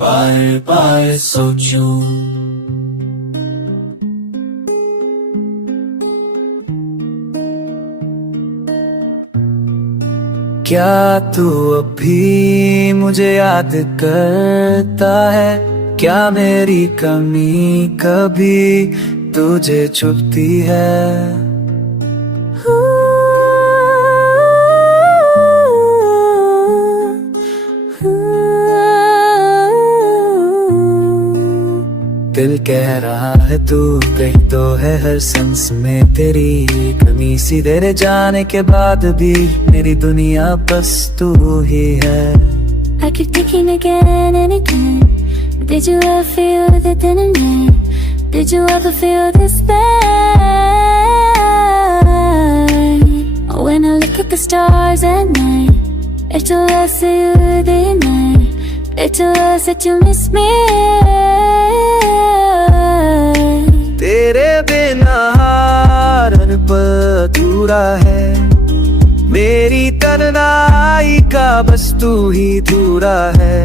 बार बार सोचूं, क्या तू अभी मुझे याद करता है? क्या मेरी कमी कभी तुझे छुपती है? दिल कह रहा है तू कहीं तो है हर सांस में तेरी कमी सी। तेरे जाने के बाद भी मेरी दुनिया बस तू ही है। I keep thinking again and again. Did you ever feel that then and then? Did you ever feel this bad? When I look at the stars at night, they tell us that you're day and night. They tell us that you miss me. तेरे बिना हर पल अधूरा है, मेरी तन्हाई का बस तू ही दूरा है।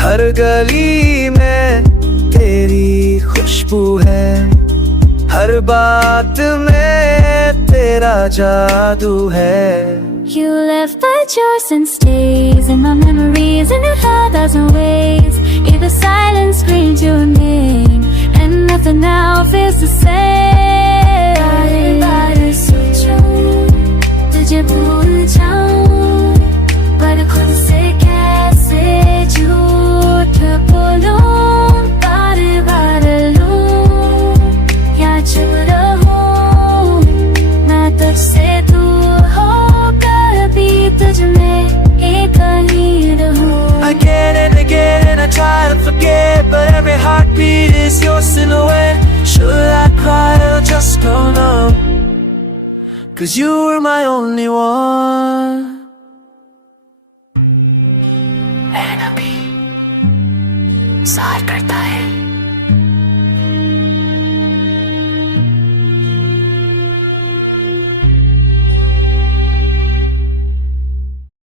हर गली में तेरी खुशबू है, हर बात में तेरा जादू है। You left but yours and stays in my memories in 1,000 ways. Either silence screams your name and nothing now feels the same. बार बार सोचूं, तुझे भूल जाऊं, पर खुद से कैसे झूठ बोलूं। बार बार लूं या चुप रहूं, मैं तुझसे दूर होकर भी तुझ में ही कहीं रहूं। Again and again and I try to forget, but every heartbeat is your silhouette. Should I cry or just go numb? 'Cause you were my only one. And अभी साथ करता है।